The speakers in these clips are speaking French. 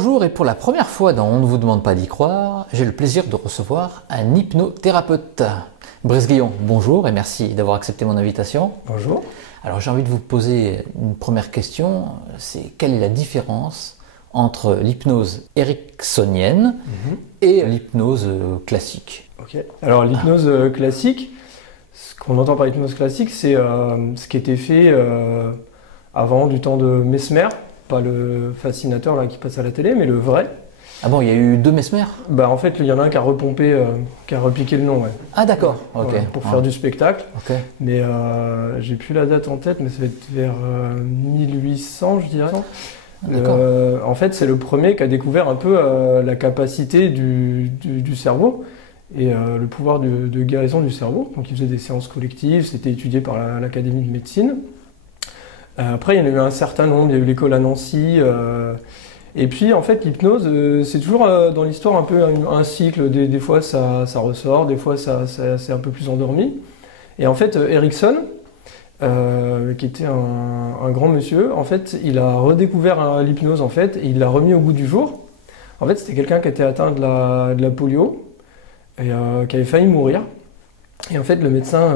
Bonjour, et pour la première fois dans On ne vous demande pas d'y croire, j'ai le plaisir de recevoir un hypnothérapeute. Brice Guillon, bonjour et merci d'avoir accepté mon invitation. Bonjour. Alors j'ai envie de vous poser une première question, c'est quelle est la différence entre l'hypnose ericksonienne et l'hypnose classique? Ok. Alors l'hypnose classique, ce qu'on entend par hypnose classique, c'est ce qui était fait avant du temps de Mesmer, pas le fascinateur là, qui passe à la télé, mais le vrai. Ah bon, il y a eu deux Mesmer? Bah en fait, il y en a un qui a repompé, qui a repiqué le nom, ouais. Ah d'accord, ok. Voilà, pour faire du spectacle. Ok. Mais j'ai plus la date en tête, mais ça va être vers 1800, je dirais. En fait, c'est le premier qui a découvert un peu la capacité du cerveau et le pouvoir de guérison du cerveau. Donc il faisait des séances collectives, c'était étudié par l'Académie de médecine. Après, il y en a eu un certain nombre, il y a eu l'école à Nancy. Et puis, en fait, l'hypnose, c'est toujours dans l'histoire un peu un cycle. Des fois, ça ressort, des fois, c'est un peu plus endormi. Et en fait, Erickson, qui était un grand monsieur, en fait, il a redécouvert l'hypnose, en fait, et il l'a remis au goût du jour. En fait, c'était quelqu'un qui était atteint de la polio et qui avait failli mourir. Et en fait, le médecin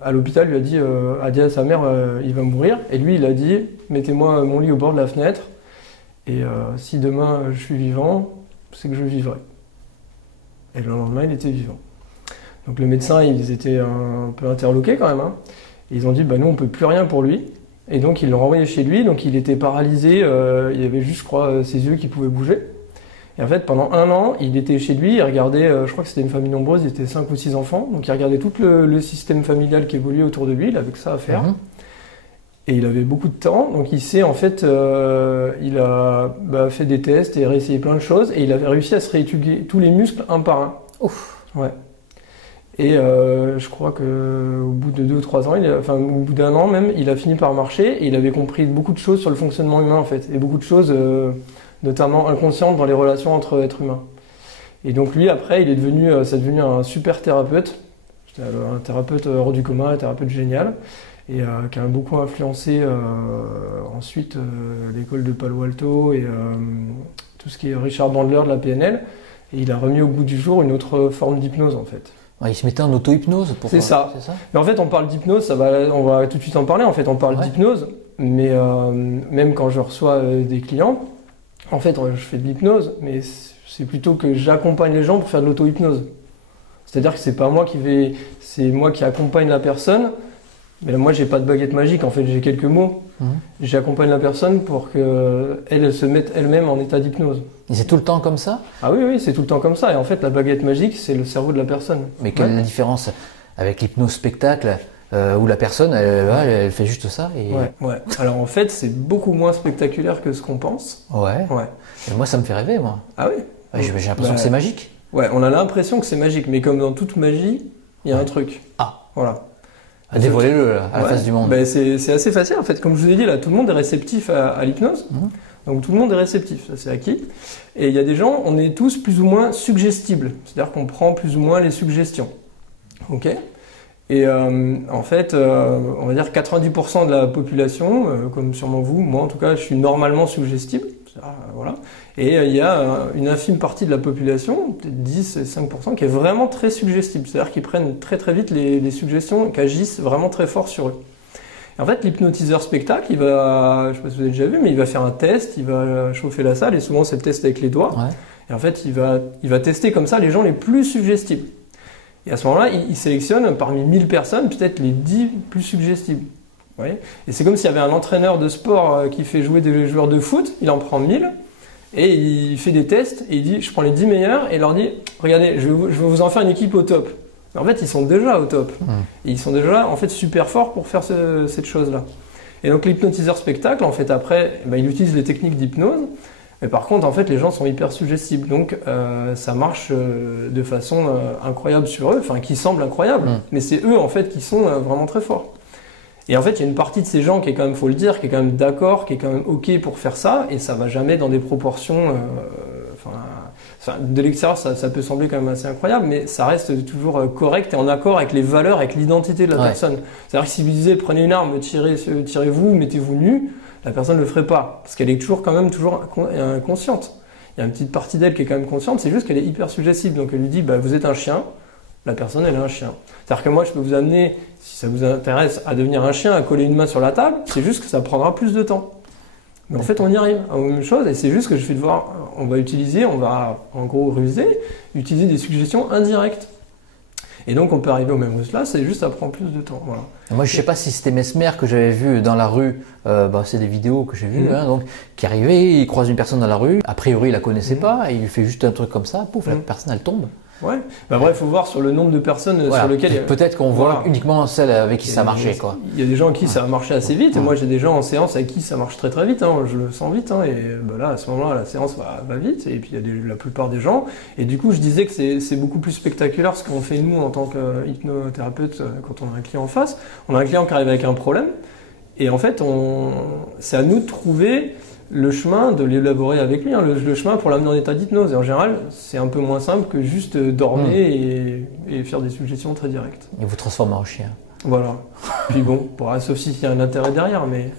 à l'hôpital lui a dit à sa mère, il va mourir. Et lui, il a dit, mettez-moi mon lit au bord de la fenêtre. Et si demain je suis vivant, c'est que je vivrai. Et le lendemain, il était vivant. Donc le médecin, ils étaient un peu interloqués quand même. Hein. Et ils ont dit, bah, nous, on ne peut plus rien pour lui. Et donc, ils l'ont renvoyé chez lui. Donc, il était paralysé. Il y avait juste, je crois, ses yeux qui pouvaient bouger. Et en fait, pendant 1 an, il était chez lui. Il regardait, je crois que c'était une famille nombreuse. Il était 5 ou 6 enfants. Donc, il regardait tout le système familial qui évoluait autour de lui. Il avait que ça à faire. Et il avait beaucoup de temps. Donc, il s'est, en fait, il a fait des tests et réessayé plein de choses. Et il avait réussi à se réétudier tous les muscles un par un. Ouf. Ouais. Et je crois qu'au bout de 2 ou 3 ans, au bout d'1 an même, il a fini par marcher et il avait compris beaucoup de choses sur le fonctionnement humain en fait, et beaucoup de choses notamment inconscientes dans les relations entre êtres humains. Et donc lui après, c'est devenu un super thérapeute, un thérapeute hors du commun, un thérapeute génial, et qui a beaucoup influencé ensuite l'école de Palo Alto et tout ce qui est Richard Bandler de la PNL, et il a remis au goût du jour une autre forme d'hypnose en fait. Il se mettait en auto-hypnose pour... C'est ça. Mais en fait, on parle d'hypnose, on va tout de suite en parler. En fait, on parle d'hypnose, mais même quand je reçois des clients, en fait, je fais de l'hypnose, mais c'est plutôt que j'accompagne les gens pour faire de l'auto-hypnose. C'est-à-dire que c'est pas moi c'est moi qui accompagne la personne, mais là, moi, j'ai pas de baguette magique. En fait, j'ai quelques mots. J'accompagne la personne pour qu'elle se mette elle-même en état d'hypnose. Et c'est tout le temps comme ça? Ah oui, c'est tout le temps comme ça. Et en fait, la baguette magique, c'est le cerveau de la personne. Mais quelle est la différence avec l'hypnose spectacle où la personne, elle fait juste ça et... Ouais. Alors en fait, c'est beaucoup moins spectaculaire que ce qu'on pense. Ouais. Et moi, ça me fait rêver, moi. Ah oui? J'ai l'impression que c'est magique. Ouais, on a l'impression que c'est magique, mais comme dans toute magie, il y a un truc. Ah. Voilà. Dévoilez-le à la face du monde. C'est assez facile en fait. Comme je vous ai dit, là, tout le monde est réceptif à l'hypnose. Donc tout le monde est réceptif, ça c'est acquis. Et il y a des gens, on est tous plus ou moins suggestibles. C'est-à-dire qu'on prend plus ou moins les suggestions. Ok? Et en fait, on va dire 90% de la population, comme sûrement vous, moi en tout cas, je suis normalement suggestible. Voilà. Et il y a une infime partie de la population, peut-être 10 et 5%, qui est vraiment très suggestible. C'est-à-dire qu'ils prennent très très vite les suggestions et qui agissent vraiment très fort sur eux. Et en fait, l'hypnotiseur spectacle, je ne sais pas si vous avez déjà vu, mais il va faire un test, il va chauffer la salle, et souvent c'est le test avec les doigts. Ouais. Et en fait, il va tester comme ça les gens les plus suggestibles. Et à ce moment-là, il sélectionne parmi 1000 personnes, peut-être les 10 plus suggestibles. Vous voyez ? Et c'est comme s'il y avait un entraîneur de sport qui fait jouer des joueurs de foot, il en prend 1000, et il fait des tests, et il dit, je prends les 10 meilleurs, et il leur dit, regardez, je vais vous en faire une équipe au top. En fait, ils sont déjà au top. Et ils sont déjà en fait super forts pour faire cette chose-là. Et donc l'hypnotiseur spectacle, en fait, après, il utilise les techniques d'hypnose. Mais par contre, en fait, les gens sont hyper suggestibles. Donc ça marche de façon incroyable sur eux, enfin qui semble incroyable. Mais c'est eux en fait qui sont vraiment très forts. Et en fait, il y a une partie de ces gens qui est quand même, faut le dire, qui est quand même d'accord, qui est quand même ok pour faire ça, et ça va jamais dans des proportions. De l'extérieur, ça peut sembler quand même assez incroyable, mais ça reste toujours correct et en accord avec les valeurs, avec l'identité de la personne. C'est-à-dire que si vous disiez prenez une arme, tirez-vous, mettez-vous nu, la personne ne le ferait pas, parce qu'elle est toujours inconsciente. Il y a une petite partie d'elle qui est quand même consciente, c'est juste qu'elle est hyper suggestible. Donc elle lui dit, vous êtes un chien, la personne elle est un chien. C'est-à-dire que moi je peux vous amener, si ça vous intéresse, à devenir un chien, à coller une main sur la table, c'est juste que ça prendra plus de temps. Mais en fait on y arrive à la même chose, et c'est juste que je vais devoir, on va en gros utiliser des suggestions indirectes. Et donc on peut arriver au même résultat, c'est juste ça prend plus de temps. Voilà. Moi je sais pas si c'était Mesmer que j'avais vu dans la rue, c'est des vidéos que j'ai vues, donc qui arrivait, il croise une personne dans la rue, a priori il la connaissait pas, et il lui fait juste un truc comme ça, pouf, la personne elle tombe. Ouais, après il faut voir sur le nombre de personnes sur lesquelles... Peut-être qu'on voit uniquement celles avec qui ça marchait. Il y a des gens avec qui ça a marché assez vite, et moi j'ai des gens en séance avec qui ça marche très très vite, je le sens vite, et là à ce moment-là la séance va vite, et puis il y a la plupart des gens, et du coup je disais que c'est beaucoup plus spectaculaire ce qu'on fait nous en tant qu'hypnothérapeute quand on a un client en face. On a un client qui arrive avec un problème, et en fait c'est à nous de trouver le chemin, de l'élaborer avec lui, le chemin pour l'amener en état d'hypnose. Et en général, c'est un peu moins simple que juste dormir et faire des suggestions très directes. Et vous transformer en chien. Voilà. Puis bon, sauf s'il y a un intérêt derrière, mais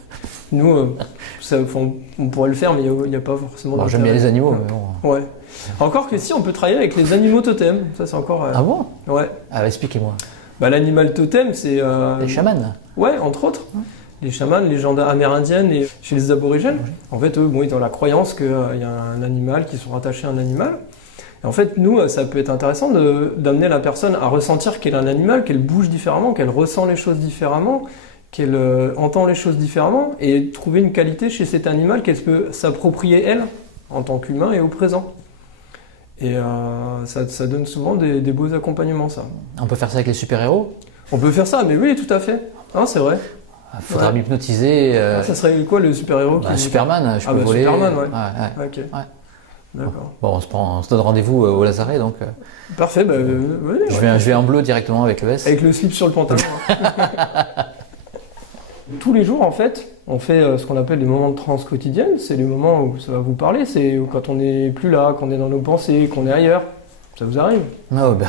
nous, on pourrait le faire, mais il n'y a pas forcément d'intérêt. J'aime bien les animaux, mais bon. Ouais. Encore que si, on peut travailler avec les animaux totems. Ça, c'est encore... Ah bon? Ouais. Ah, expliquez-moi. L'animal totem, c'est... Les chamans. Ouais, entre autres. Les chamans, les légendes amérindiennes et chez les aborigènes. En fait, eux, ils ont la croyance qu'il y a un animal, qui sont rattachés à un animal. Et en fait, nous, ça peut être intéressant d'amener la personne à ressentir qu'elle est un animal, qu'elle bouge différemment, qu'elle ressent les choses différemment, qu'elle entend les choses différemment, et trouver une qualité chez cet animal qu'elle peut s'approprier elle, en tant qu'humain et au présent. Et ça donne souvent des beaux accompagnements, ça. On peut faire ça avec les super-héros? On peut faire ça, mais oui, tout à fait. C'est vrai. Il faudra m'hypnotiser. Ça serait quoi le super-héros Superman, je peux voler. Superman, ouais. Ok. Ouais. D'accord. Bon, on se donne rendez-vous au Lazaret, donc. Parfait, je vais en bleu directement avec le S. Avec le slip sur le pantalon. Tous les jours, en fait, on fait ce qu'on appelle des moments de transe quotidienne. C'est les moments où ça va vous parler. C'est quand on n'est plus là, qu'on est dans nos pensées, qu'on est ailleurs. Ça vous arrive? Oh, ben.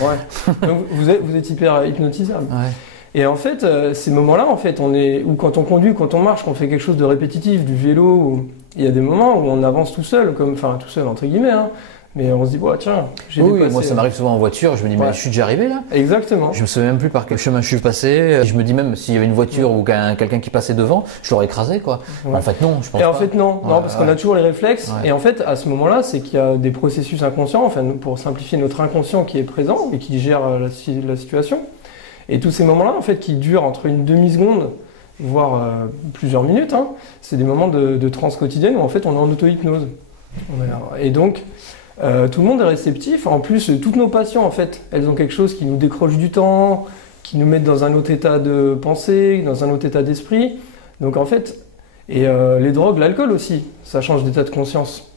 Ouais. Donc vous êtes hyper hypnotisable. Ouais. Et en fait, ces moments-là, en fait, ou quand on conduit, quand on marche, qu'on fait quelque chose de répétitif, du vélo, il y a des moments où on avance tout seul, tout seul entre guillemets, mais on se dit, tiens, j'ai dépassé. Moi ça m'arrive souvent en voiture, je me dis, mais je suis déjà arrivé là? Exactement. Je me souviens même plus par quel chemin je suis passé, je me dis même s'il y avait une voiture ou quelqu'un qui passait devant, je l'aurais écrasé, quoi. Ouais. En fait, non, je pense pas. Et en fait, non, parce qu'on a toujours les réflexes, et en fait, à ce moment-là, c'est qu'il y a des processus inconscients, pour simplifier notre inconscient qui est présent et qui gère la situation. Et tous ces moments-là, en fait, qui durent entre une demi-seconde, voire plusieurs minutes, c'est des moments de transe quotidienne où en fait on est en auto-hypnose. Et donc, tout le monde est réceptif. En plus, toutes nos patients, en fait, elles ont quelque chose qui nous décroche du temps, qui nous met dans un autre état de pensée, dans un autre état d'esprit. Donc en fait, et les drogues, l'alcool aussi, ça change d'état de conscience.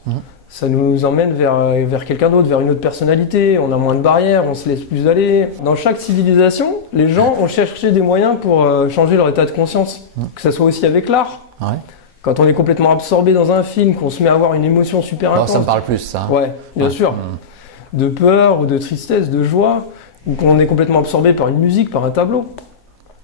Ça nous emmène vers quelqu'un d'autre, vers une autre personnalité, on a moins de barrières, on se laisse plus aller. Dans chaque civilisation, les gens ont cherché des moyens pour changer leur état de conscience. Que ça soit aussi avec l'art. Ouais. Quand on est complètement absorbé dans un film, qu'on se met à avoir une émotion super intense. Ça me parle plus, ça. Ouais, bien sûr. De peur ou de tristesse, de joie, ou qu'on est complètement absorbé par une musique, par un tableau.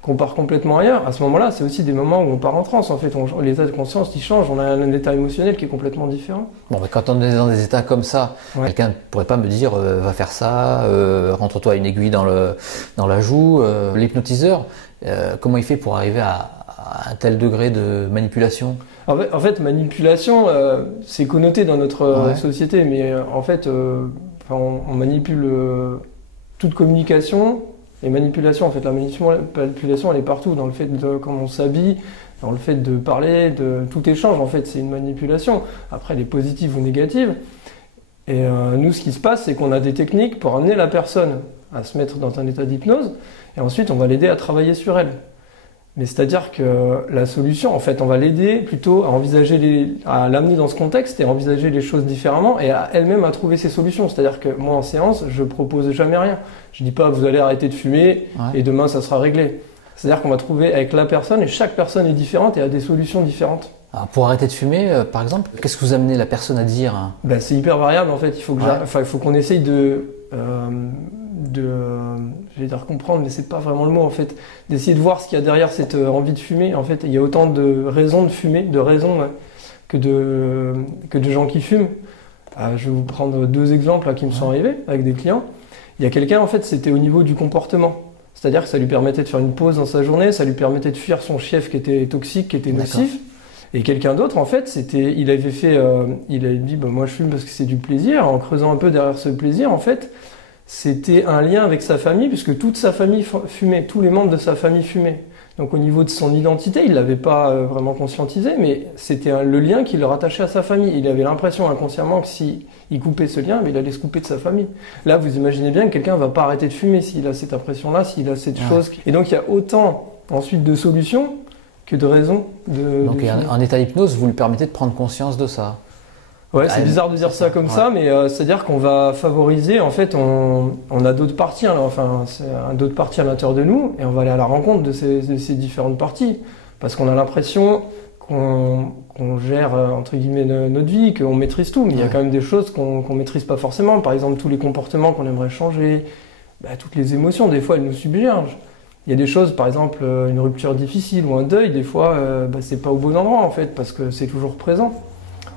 Qu'on part complètement ailleurs, à ce moment-là, c'est aussi des moments où on part en transe. En fait, l'état de conscience qui change, on a un état émotionnel qui est complètement différent. Bon, mais quand on est dans des états comme ça, quelqu'un ne pourrait pas me dire va faire ça, rentre-toi une aiguille dans la joue. L'hypnotiseur, comment il fait pour arriver à un tel degré de manipulation? En fait, manipulation, c'est connoté dans notre société, mais en fait, on manipule toute communication. Et manipulation, en fait, la manipulation, elle est partout, dans le fait de comment on s'habille, dans le fait de parler, de tout échange, en fait, c'est une manipulation. Après, elle est positive ou négative. Et nous, ce qui se passe, c'est qu'on a des techniques pour amener la personne à se mettre dans un état d'hypnose, et ensuite, on va l'aider à travailler sur elle. Mais c'est-à-dire que la solution, en fait, on va l'aider plutôt à l'amener dans ce contexte et à envisager les choses différemment et à elle-même à trouver ses solutions. C'est-à-dire que moi, en séance, je propose jamais rien. Je dis pas, vous allez arrêter de fumer et demain, ça sera réglé. C'est-à-dire qu'on va trouver avec la personne et chaque personne est différente et a des solutions différentes. Alors pour arrêter de fumer, par exemple, qu'est-ce que vous amenez la personne à dire? C'est hyper variable, en fait. Il faut qu'on essaye je vais dire comprendre, mais c'est pas vraiment le mot en fait, d'essayer de voir ce qu'il y a derrière cette envie de fumer. En fait, il y a autant de raisons de fumer, de raisons que de gens qui fument. Je vais vous prendre 2 exemples là, qui me sont arrivés avec des clients. Il y a quelqu'un, en fait, c'était au niveau du comportement. C'est-à-dire que ça lui permettait de faire une pause dans sa journée, ça lui permettait de fuir son chef qui était toxique, qui était nocif. Et quelqu'un d'autre, en fait, il avait dit, bah, moi je fume parce que c'est du plaisir. En creusant un peu derrière ce plaisir, en fait, c'était un lien avec sa famille, puisque toute sa famille fumait, tous les membres de sa famille fumaient. Donc au niveau de son identité, il ne l'avait pas vraiment conscientisé, mais c'était le lien qui le rattachait à sa famille. Il avait l'impression inconsciemment que s'il coupait ce lien, il allait se couper de sa famille. Là, vous imaginez bien que quelqu'un ne va pas arrêter de fumer s'il a cette impression-là, s'il a cette chose. Et donc il y a autant ensuite de solutions que de raisons Donc en état d'hypnose, vous lui permettez de prendre conscience de ça. Ouais, c'est bizarre de dire ça comme ça, mais c'est-à-dire qu'on va favoriser, en fait, on a d'autres parties, hein, enfin, c'est d'autres parties à l'intérieur de nous, et on va aller à la rencontre de ces différentes parties, parce qu'on a l'impression qu'on gère, entre guillemets, notre vie, qu'on maîtrise tout, mais il y a quand même des choses qu'on maîtrise pas forcément, par exemple, tous les comportements qu'on aimerait changer, toutes les émotions, des fois, elles nous submergent. Il y a des choses, par exemple, une rupture difficile ou un deuil, des fois, c'est pas au bon endroit, en fait, parce que c'est toujours présent.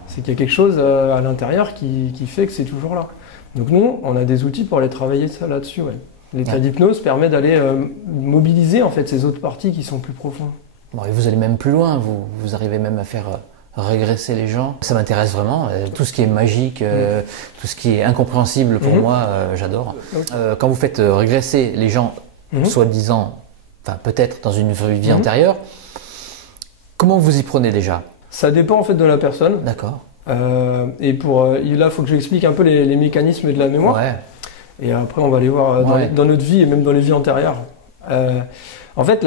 C'est qu'il y a quelque chose à l'intérieur qui fait que c'est toujours là. Donc nous, on a des outils pour aller travailler ça là-dessus. Ouais. L'état d'hypnose permet d'aller mobiliser en fait ces autres parties qui sont plus profondes. Bon, et vous allez même plus loin, vous arrivez même à faire régresser les gens. Ça m'intéresse vraiment, tout ce qui est magique, tout ce qui est incompréhensible pour moi, j'adore. Quand vous faites régresser les gens, soi-disant, enfin peut-être dans une vie antérieure, comment vous y prenez déjà? Ça dépend en fait de la personne. D'accord. Et là, il faut que j'explique un peu les mécanismes de la mémoire. Ouais. Et après, on va aller voir dans notre vie et même dans les vies antérieures. En fait,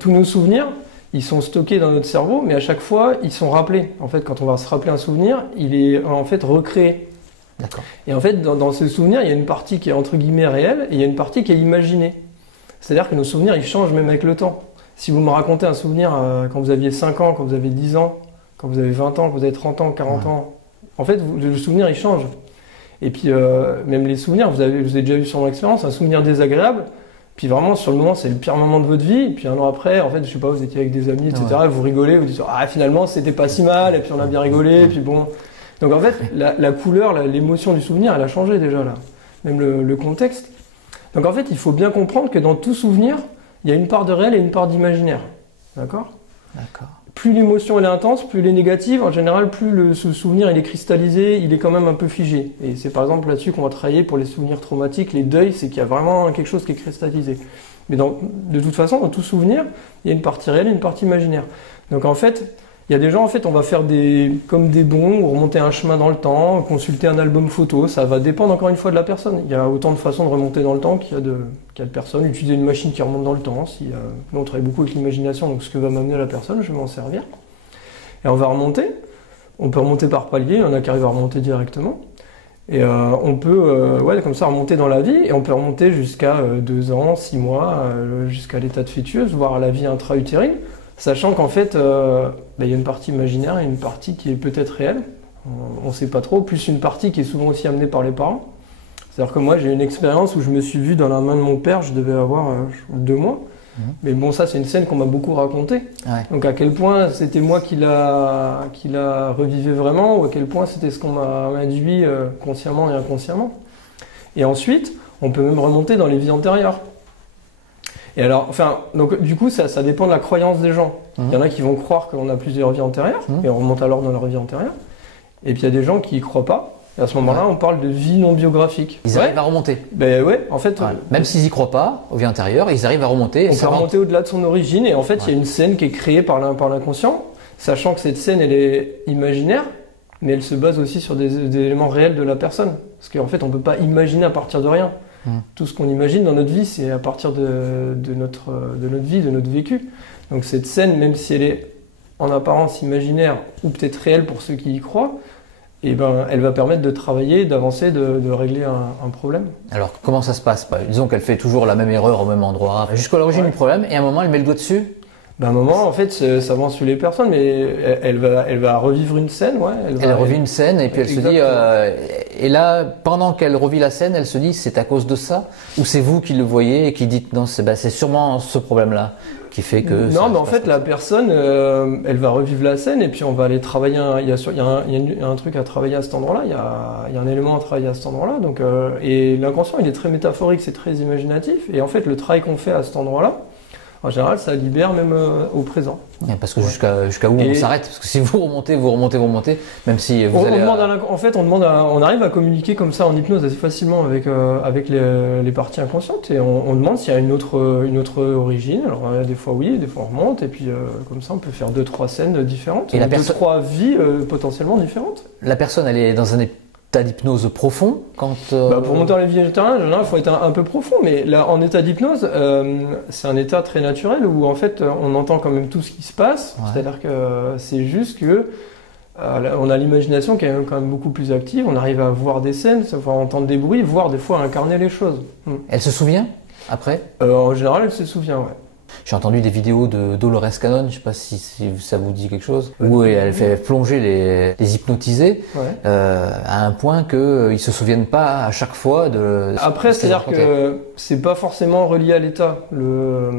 tous nos souvenirs, ils sont stockés dans notre cerveau, mais à chaque fois, ils sont rappelés. En fait, quand on va se rappeler un souvenir, il est en fait recréé. D'accord. Et en fait, dans ce souvenir, il y a une partie qui est entre guillemets réelle et il y a une partie qui est imaginée. C'est-à-dire que nos souvenirs, ils changent même avec le temps. Si vous me racontez un souvenir quand vous aviez 5 ans, quand vous avez 10 ans, quand vous avez 20 ans, quand vous avez 30 ans, 40 ans, en fait, le souvenir, il change. Et puis, même les souvenirs, vous avez déjà eu sur mon expérience, un souvenir désagréable, puis vraiment, sur le moment, c'est le pire moment de votre vie, et puis un an après, en fait, je sais pas, vous étiez avec des amis, etc., vous rigolez, vous dites, ah, finalement, c'était pas si mal, et puis on a bien rigolé, et puis bon. Donc en fait, la couleur, l'émotion du souvenir, elle a changé déjà, là. Même le contexte. Donc en fait, il faut bien comprendre que dans tout souvenir, il y a une part de réel et une part d'imaginaire. D'accord ? D'accord. Plus l'émotion elle est intense, plus elle est négative. En général, plus ce souvenir il est cristallisé, il est quand même un peu figé. Et c'est par exemple là-dessus qu'on va travailler pour les souvenirs traumatiques, les deuils, c'est qu'il y a vraiment quelque chose qui est cristallisé. Mais de toute façon, dans tout souvenir, il y a une partie réelle et une partie imaginaire. Donc en fait, il y a des gens, en fait, on va faire comme des bons, ou remonter un chemin dans le temps, consulter un album photo, ça va dépendre encore une fois de la personne. Il y a autant de façons de remonter dans le temps qu'il y a de personnes. Utiliser une machine qui remonte dans le temps, nous on travaille beaucoup avec l'imagination, donc ce que va m'amener la personne, je vais m'en servir. Et on va remonter, on peut remonter par palier, il y en a qui arrivent à remonter directement. Et on peut, comme ça, remonter dans la vie, et on peut remonter jusqu'à 2 ans, 6 mois, jusqu'à l'état de fœtus, voire à la vie intra-utérine. Sachant qu'en fait, il y a une partie imaginaire et une partie qui est peut-être réelle, on ne sait pas trop, plus une partie qui est souvent aussi amenée par les parents. C'est-à-dire que moi, j'ai une expérience où je me suis vu dans la main de mon père, je devais avoir 2 mois. Mais bon, ça, c'est une scène qu'on m'a beaucoup racontée. Ouais. Donc à quel point c'était moi qui l'a revivé vraiment, ou à quel point c'était ce qu'on m'a induit consciemment et inconsciemment. Et ensuite, on peut même remonter dans les vies antérieures. Et alors, donc du coup, ça dépend de la croyance des gens. Il y en a qui vont croire qu'on a plusieurs vies antérieures, et on remonte alors dans leur vie antérieure. Et puis il y a des gens qui y croient pas. Et à ce moment-là, on parle de vie non biographique. Ils arrivent à remonter. Ben ouais, en fait. Même s'ils y croient pas, aux vies antérieures, ils arrivent à remonter. On peut remonter au-delà de son origine, et en fait, il y a une scène qui est créée par l'inconscient, sachant que cette scène, elle est imaginaire, mais elle se base aussi sur des éléments réels de la personne. Parce qu'en fait, on peut pas imaginer à partir de rien. Tout ce qu'on imagine dans notre vie, c'est à partir de notre vie, de notre vécu. Donc cette scène, même si elle est en apparence imaginaire ou peut-être réelle pour ceux qui y croient, elle va permettre de travailler, d'avancer, de régler un problème. Alors comment ça se passe ? Disons qu'elle fait toujours la même erreur au même endroit, jusqu'à l'origine du problème, et à un moment elle met le doigt dessus. Ben, à un moment, en fait, ça vend sur les personnes, mais elle va revivre une scène, ouais. Elle revit une scène et puis elle se dit, et là, pendant qu'elle revit la scène, elle se dit, c'est à cause de ça? Ou c'est vous qui le voyez et qui dites, non, c'est sûrement ce problème-là qui fait que... Non, mais en fait, la personne, elle va revivre la scène et puis on va aller travailler, il y a un truc à travailler à cet endroit-là, il y a un élément à travailler à cet endroit-là. Donc, et l'inconscient, il est très métaphorique, c'est très imaginatif. Et en fait, le travail qu'on fait à cet endroit-là, en général, ça libère même au présent. Parce que jusqu'à où on s'arrête? Parce que si vous remontez, même si vous allez... On arrive à communiquer comme ça en hypnose assez facilement avec les parties inconscientes et on demande s'il y a une autre origine. Alors des fois oui, des fois on remonte et puis comme ça on peut faire 2-3 scènes différentes, et 2-3 vies potentiellement différentes. La personne, elle est dans un état d'hypnose profond quand pour monter en vie végétarienne, en général, il faut être un peu profond, mais là, en état d'hypnose, c'est un état très naturel où en fait on entend quand même tout ce qui se passe. Ouais. C'est-à-dire que c'est juste que on a l'imagination qui est quand même beaucoup plus active, on arrive à voir des scènes, savoir entendre des bruits, voir des fois incarner les choses. Elle se souvient après? En général, elle se souvient, ouais. J'ai entendu des vidéos de Dolores Cannon, je ne sais pas si ça vous dit quelque chose, où elle fait plonger les hypnotisés à un point qu'ils ne se souviennent pas à chaque fois de... Après, c'est-à-dire que c'est pas forcément relié à l'état de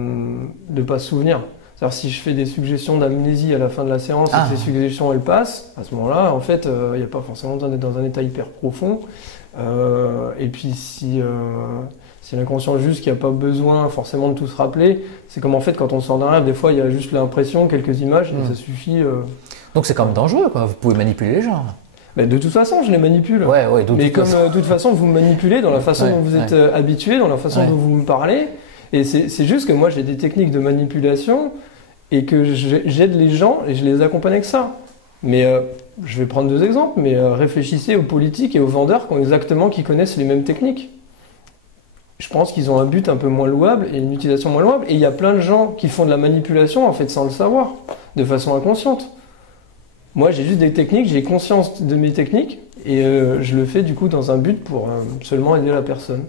ne pas se souvenir. C'est-à-dire si je fais des suggestions d'amnésie à la fin de la séance et que ces suggestions elles passent, à ce moment-là, en fait, il n'y a pas forcément besoin d'être dans un état hyper profond. Et puis si l'inconscient juste qu'il n'y a pas besoin forcément de tout se rappeler, c'est comme en fait quand on sort d'un rêve, des fois il y a juste l'impression, quelques images, et ça suffit. Donc c'est quand même dangereux, quoi. Vous pouvez manipuler les gens. Ben, de toute façon, je les manipule. Mais comme de toute façon, vous me manipulez dans la façon dont vous êtes habitué, dans la façon dont vous me parlez. Et c'est juste que moi j'ai des techniques de manipulation et que j'aide les gens et je les accompagne avec ça. Mais je vais prendre 2 exemples, mais réfléchissez aux politiques et aux vendeurs qui connaissent les mêmes techniques. Je pense qu'ils ont un but un peu moins louable et une utilisation moins louable. Et il y a plein de gens qui font de la manipulation en fait sans le savoir, de façon inconsciente. Moi j'ai juste des techniques, j'ai conscience de mes techniques et je le fais du coup dans un but pour seulement aider la personne.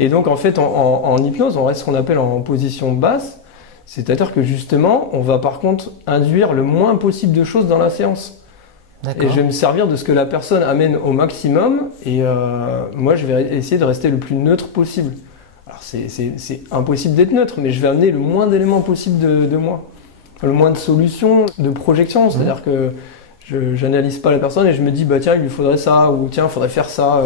Et donc en fait en hypnose on reste ce qu'on appelle en position basse, c'est-à-dire que justement on va par contre induire le moins possible de choses dans la séance. Et je vais me servir de ce que la personne amène au maximum et moi je vais essayer de rester le plus neutre possible. Alors c'est impossible d'être neutre, mais je vais amener le moins d'éléments possible de moi. Le moins de solutions, de projections, c'est-à-dire que je n'analyse pas la personne et je me dis bah tiens il lui faudrait ça ou tiens il faudrait faire ça.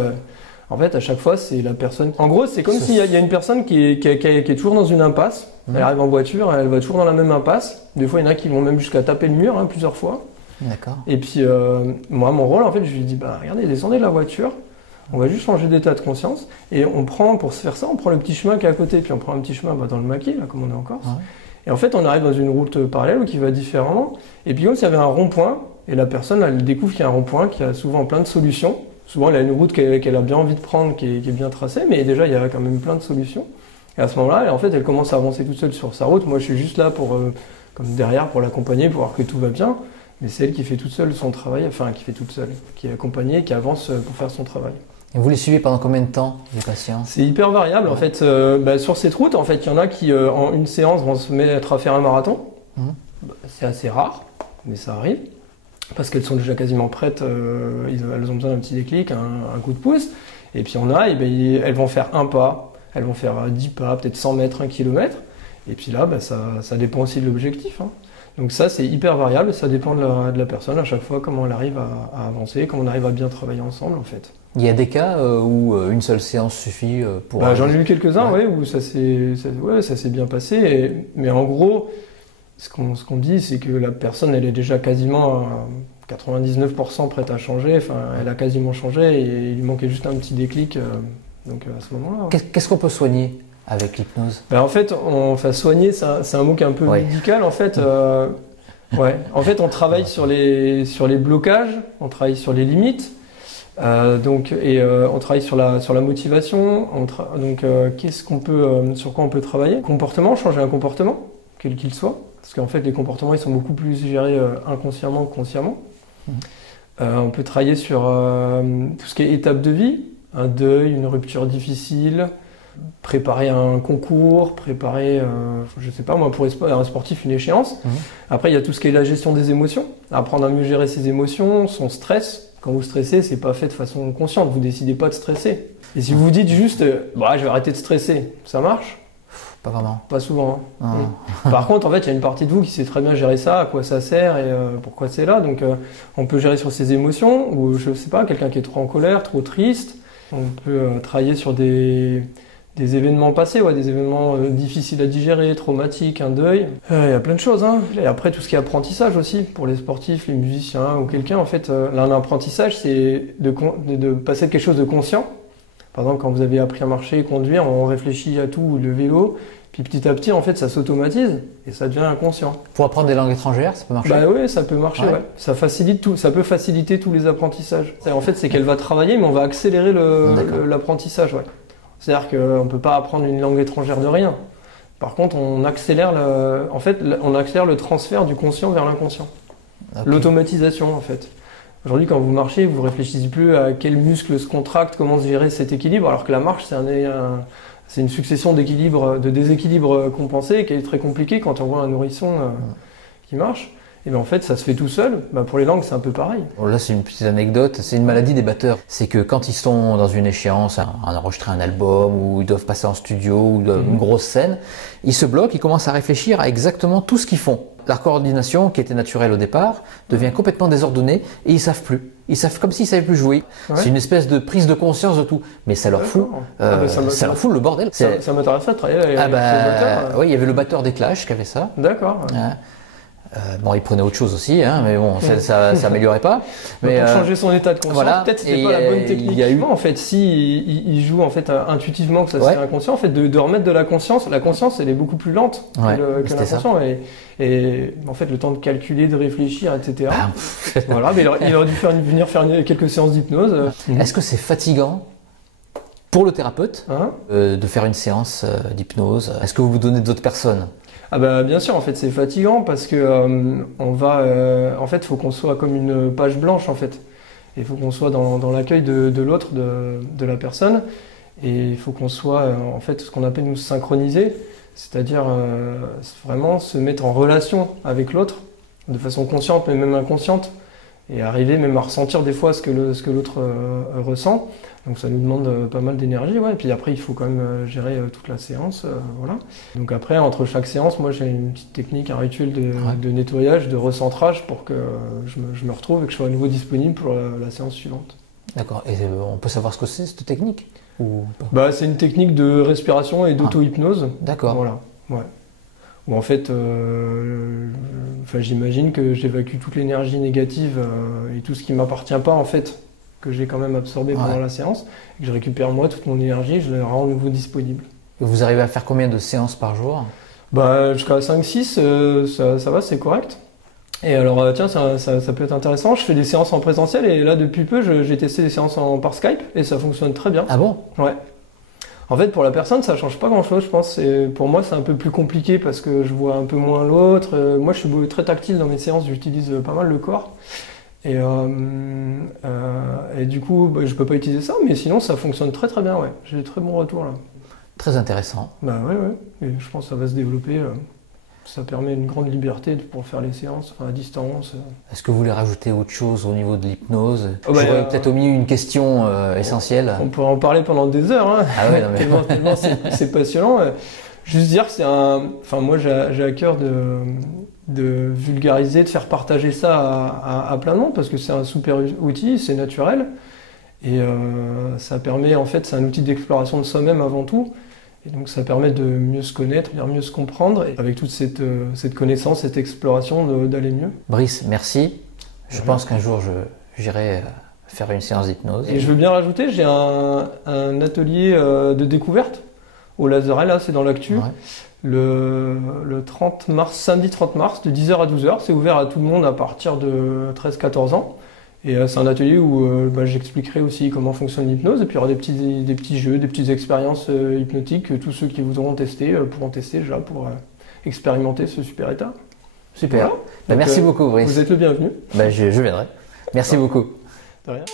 En fait à chaque fois c'est la personne. En gros c'est comme s'il y a une personne qui est toujours dans une impasse, elle arrive en voiture, elle va toujours dans la même impasse. Des fois il y en a qui vont même jusqu'à taper le mur plusieurs fois. Et puis moi mon rôle en fait je lui dis bah regardez descendez de la voiture, on va juste changer d'état de conscience et on prend pour se faire ça on prend le petit chemin qui est à côté puis on prend un petit chemin dans le maquis là comme on est en Corse et en fait on arrive dans une route parallèle qui va différemment et puis comme s'il y avait un rond-point et la personne elle découvre qu'il y a un rond-point qui a souvent plein de solutions, souvent elle a une route qu'elle a bien envie de prendre qui est bien tracée mais déjà il y a quand même plein de solutions et à ce moment-là en fait elle commence à avancer toute seule sur sa route, moi je suis juste là pour comme derrière pour l'accompagner pour voir que tout va bien. Mais c'est elle qui fait toute seule son travail, qui est accompagnée, qui avance pour faire son travail. Et vous les suivez pendant combien de temps, les patients? C'est hyper variable en fait. Sur cette route, en fait, il y en a qui en une séance vont se mettre à faire un marathon. C'est assez rare, mais ça arrive. Parce qu'elles sont déjà quasiment prêtes, elles ont besoin d'un petit déclic, un coup de pouce. Et puis elles vont faire un pas, elles vont faire 10 pas, peut-être 100 mètres, 1 kilomètre. Et puis là, ça dépend aussi de l'objectif. Donc ça, c'est hyper variable, ça dépend de la personne à chaque fois, comment elle arrive à avancer, comment on arrive à bien travailler ensemble en fait. Il y a des cas où une seule séance suffit pour... J'en ai eu quelques-uns où ça s'est bien passé, mais en gros, ce qu'on dit, c'est que la personne, elle est déjà quasiment à 99% prête à changer, elle a quasiment changé et il lui manquait juste un petit déclic, donc à ce moment-là. Qu'est-ce qu'on peut soigner avec l'hypnose? En fait, soigner, c'est un mot qui est un peu médical. En fait, en fait, on travaille sur les blocages, on travaille sur les limites, on travaille sur la motivation. Sur quoi on peut travailler? Comportement, changer un comportement, quel qu'il soit, parce qu'en fait, les comportements, ils sont beaucoup plus gérés inconsciemment que consciemment. On peut travailler sur tout ce qui est étape de vie, un deuil, une rupture difficile. préparer un concours, préparer, je sais pas moi, pour un sportif, une échéance. Après, il y a tout ce qui est la gestion des émotions, apprendre à mieux gérer ses émotions, son stress. Quand vous stressez, c'est pas fait de façon consciente, vous décidez pas de stresser. Et si vous dites juste, bah, je vais arrêter de stresser, ça marche? Pas vraiment. Pas souvent. Hein. Par contre, en fait, il y a une partie de vous qui sait très bien gérer ça, à quoi ça sert et pourquoi c'est là. Donc, on peut gérer sur ses émotions, ou je sais pas, quelqu'un qui est trop en colère, trop triste. On peut travailler sur des événements passés, des événements difficiles à digérer, traumatiques, un deuil. Il y a plein de choses. Hein. Et après, tout ce qui est apprentissage aussi, pour les sportifs, les musiciens ou quelqu'un, en fait, l'apprentissage, c'est de passer de quelque chose de conscient. Par exemple, quand vous avez appris à marcher, conduire, on réfléchit à tout, le vélo, puis petit à petit, en fait, ça s'automatise et ça devient inconscient. Pour apprendre des langues étrangères, ça peut marcher? Bah oui, ça peut marcher, ouais. Ça facilite tout, ça peut faciliter tous les apprentissages. En fait, c'est qu'elle va travailler, mais on va accélérer l'apprentissage, ouais. C'est-à-dire qu'on ne peut pas apprendre une langue étrangère de rien. Par contre, on accélère le transfert du conscient vers l'inconscient. Okay. L'automatisation, en fait. Aujourd'hui, quand vous marchez, vous ne réfléchissez plus à quel muscle se contracte, comment se gérer cet équilibre, alors que la marche, c'est une succession de déséquilibres compensés qui est très compliqué quand on voit un nourrisson qui marche. Et bien en fait, ça se fait tout seul. Pour les langues, c'est un peu pareil. Bon, là, c'est une petite anecdote. C'est une maladie des batteurs. C'est que quand ils sont dans une échéance, à enregistrer un album, ou ils doivent passer en studio, ou une grosse scène, ils se bloquent, ils commencent à réfléchir à exactement tout ce qu'ils font. La coordination, qui était naturelle au départ, devient complètement désordonnée et ils savent plus. Ils savent comme s'ils savaient plus jouer. Ouais. C'est une espèce de prise de conscience de tout. Mais ça leur fout, ça leur fout le bordel. Ça m'intéresserait de travailler avec le batteur. Oui, il y avait le batteur des Clash qui avait ça. D'accord. Bon, il prenait autre chose aussi, hein, mais bon, ça s'améliorait pas. Mais pour changer son état de conscience, voilà, peut-être c'était pas la bonne technique. En fait, si il joue en fait intuitivement que ça c'est inconscient, en fait, de remettre de la conscience. La conscience, elle est beaucoup plus lente que l'inconscient, et en fait, le temps de calculer, de réfléchir, etc. Voilà, mais il aurait dû venir faire quelques séances d'hypnose. Est-ce que c'est fatigant pour le thérapeute de faire une séance d'hypnose? Est-ce que vous vous donnez d'autres personnes? Ah bah bien sûr, en fait c'est fatigant parce que en fait il faut qu'on soit comme une page blanche en fait. Il faut qu'on soit dans l'accueil de l'autre, de la personne, et il faut qu'on soit en fait ce qu'on appelle nous synchroniser, c'est-à-dire vraiment se mettre en relation avec l'autre de façon consciente mais même inconsciente, et arriver même à ressentir des fois ce que l'autre ressent. Donc ça nous demande pas mal d'énergie, et puis après il faut quand même gérer toute la séance, voilà. Donc après, entre chaque séance, moi j'ai une petite technique, un rituel de nettoyage, de recentrage pour que je me retrouve et que je sois à nouveau disponible pour la séance suivante. D'accord, et on peut savoir ce que c'est cette technique ou pas? C'est une technique de respiration et d'auto-hypnose. D'accord. Voilà, ouais. Où en fait, j'imagine que j'évacue toute l'énergie négative et tout ce qui ne m'appartient pas en fait, que j'ai quand même absorbé pendant la séance, et que je récupère moi toute mon énergie et je la rends à nouveau disponible. Et vous arrivez à faire combien de séances par jour? Jusqu'à 5-6, ça va, c'est correct. Et alors tiens, ça peut être intéressant, je fais des séances en présentiel et là depuis peu j'ai testé des séances par Skype et ça fonctionne très bien. Ah bon? Ouais. En fait, pour la personne, ça change pas grand-chose, je pense. Pour moi, c'est un peu plus compliqué parce que je vois un peu moins l'autre. Moi, je suis très tactile dans mes séances, j'utilise pas mal le corps. Et du coup, je peux pas utiliser ça, mais sinon, ça fonctionne très très bien, ouais. J'ai des très bons retours, là. Très intéressant. Ouais. Et je pense que ça va se développer. Ça permet une grande liberté pour faire les séances à distance. Est-ce que vous voulez rajouter autre chose au niveau de l'hypnose? J'aurais peut-être omis une question essentielle. On pourrait en parler pendant des heures, hein. Ah ouais, non, mais... tellement c'est passionnant. Juste dire que moi j'ai à cœur de vulgariser, de faire partager ça à plein de monde parce que c'est un super outil, c'est naturel et ça permet, en fait, c'est un outil d'exploration de soi-même avant tout. Et donc ça permet de mieux se connaître, de mieux se comprendre, et avec toute cette connaissance, cette exploration, d'aller mieux. Brice, merci. Je pense qu'un jour j'irai faire une séance d'hypnose. Et je veux bien rajouter, j'ai un atelier de découverte au Lazaret, là c'est dans l'actu, le 30 mars, samedi 30 mars, de 10h à 12h. C'est ouvert à tout le monde à partir de 13-14 ans. Et c'est un atelier où j'expliquerai aussi comment fonctionne l'hypnose, et puis il y aura des petits jeux, des petites expériences hypnotiques que tous ceux qui voudront tester pourront tester déjà pour expérimenter ce super état. Super. Voilà. Merci beaucoup, Brice. Vous êtes le bienvenu. Je viendrai. Merci beaucoup. De rien.